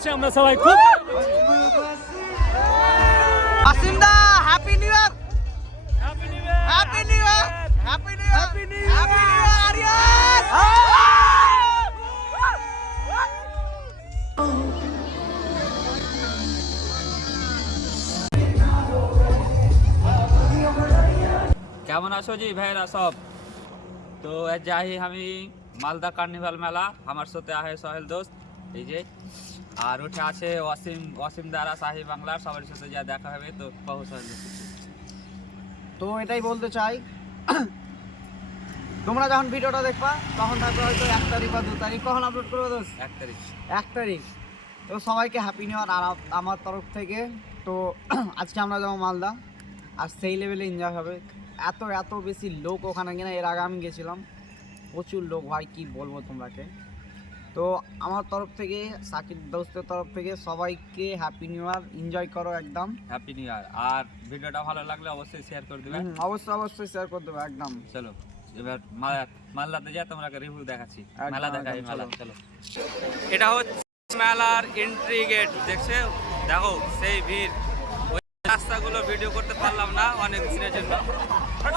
করছি আমরা সবাই খুব আসিন্দা happy new year happy new year happy new year happy new year happy new year Aryan কেমন আছো জি ভাইরা সব? তো যাই আমি মালদা কার্নিভাল মেলা আমার সাথে আহে সোহেল দোস্ত। এই যে আর ওঠে আছে অসীম অসীম দ্বারা শাহী বাংলার সবার সাথে যা দেখা হবে তো কহো তো এটাই বলতে চাই তোমরা যখন ভিডিওটা দেখবা তখন থাকবে হয়তো এক তারিখ বা দু তারিখ। কখন আপলোড করব দোস্ত? এক তারিখ। এক তারিখ। তো সবাইকে হ্যাপি নিউ আর আমার তরফ থেকে। তো আজকে আমরা যাব মালদা আর সেই লেভেলে এনজয় হবে। এত এত বেশি লোক ওখানে কিনা এর আগে আমি গেছিলাম। প্রচুর লোক ভাই কি বলব তোমাকে? তো আমার তরফ থেকে সাকিব দোস্তের তরফ থেকে সবাইকে হ্যাপি নিউ ইয়ার এনজয় করো একদম। হ্যাপি নিউ ইয়ার আর ভিডিওটা ভালো লাগলে অবশ্যই শেয়ার করে দেবে। অবশ্যই অবশ্যই শেয়ার করে দেবো একদম। চলো এবার মা- মালদাতে যা তোমরা রিভিউ দেখাচ্ছি। মেলা দেখাই মেলা। চলো। চলো এটা হচ্ছে মেলার এন্ট্রি গেট দেখছে? দেখো সেই ভিড়। ওই রাস্তাগুলো ভিডিও করতে পারলাম না অনেক দিনের জন্য।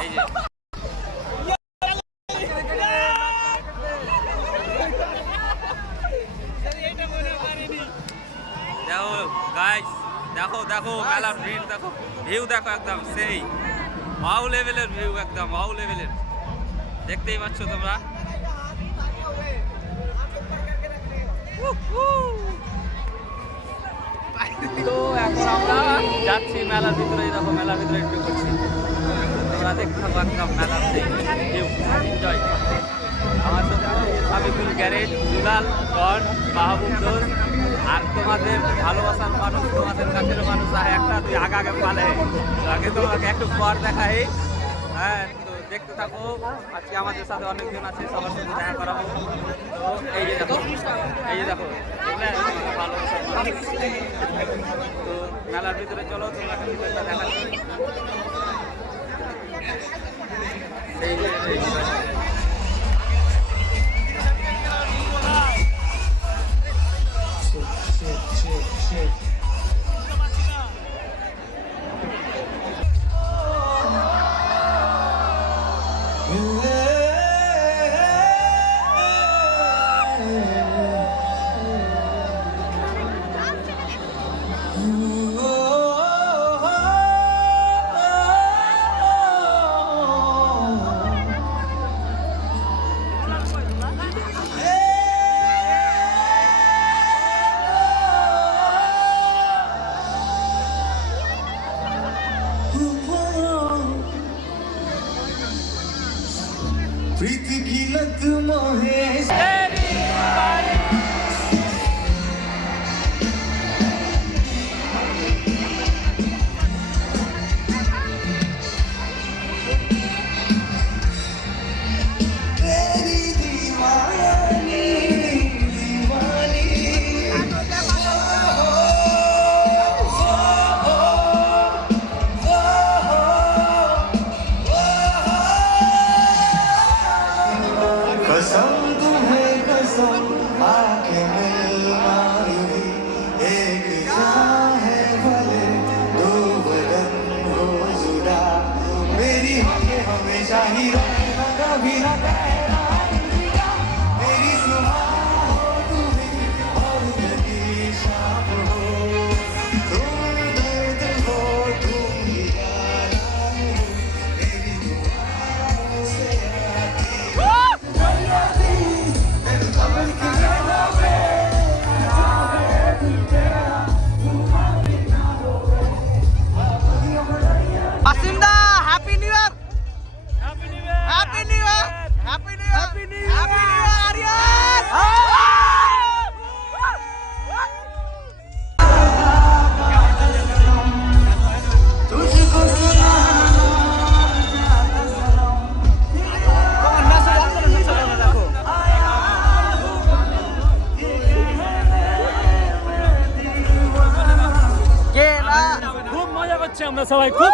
এই যে। দেখো দেখো মেলার ভিড়, দেখো, ভিউ দেখো একদম, সেই। মাউ লেভেলের ভিউ একদম মাউ লেভেলের দেখতেই পাচ্ছ তোমরা। তো এখন আমরা যাচ্ছি মেলার ভিতরে দেখো, মেলার ভিতরে একটু করছি তোমরা দেখতে থাকো একদম মেলার ভিউ এনজয় আমার সাথে সাবিকুল গ্যারেজ, দুলাল ডন মাহবুব দোষ আর তোমাদের ভালোবাসার মানুষ, তোমাদের কাছের মানুষ একটা তুই আগে আগে পালে। আগে তোমাকে একটু পর দেখাই। হ্যাঁ তো দেখতে থাকো। আজকে আমাদের সাথে অনেকজন আছে, সবার সাথে দেখা করাবো। তো এই যে দেখো, এই যে দেখো ভালোবাসার। তো মেলার ভিতরে চলো তোমাকে ভিতরটা দেখাচ্ছি এই যে এই প্রীতি কি লগ মোহে আমরা সবাই খুব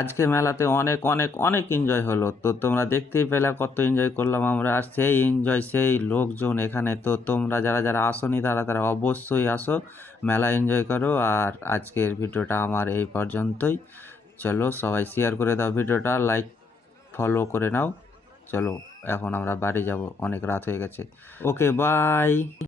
আজকে মেলাতে অনেক অনেক অনেক এনজয় হলো। তো তোমরা দেখতেই পেলে কত এনজয় করলাম আমরা। আর সেই এনজয় সেই লোকজন এখানে। তো তোমরা যারা যারা আসোনি, তারা তারা অবশ্যই আসো, মেলা এনজয় করো। আর আজকের ভিডিওটা আমার এই পর্যন্তই। চলো সবাই শেয়ার করে দাও ভিডিওটা লাইক ফলো করে নাও। চলো, এখন আমরা বাড়ি যাব। অনেক রাত হয়ে গেছে। Okay bye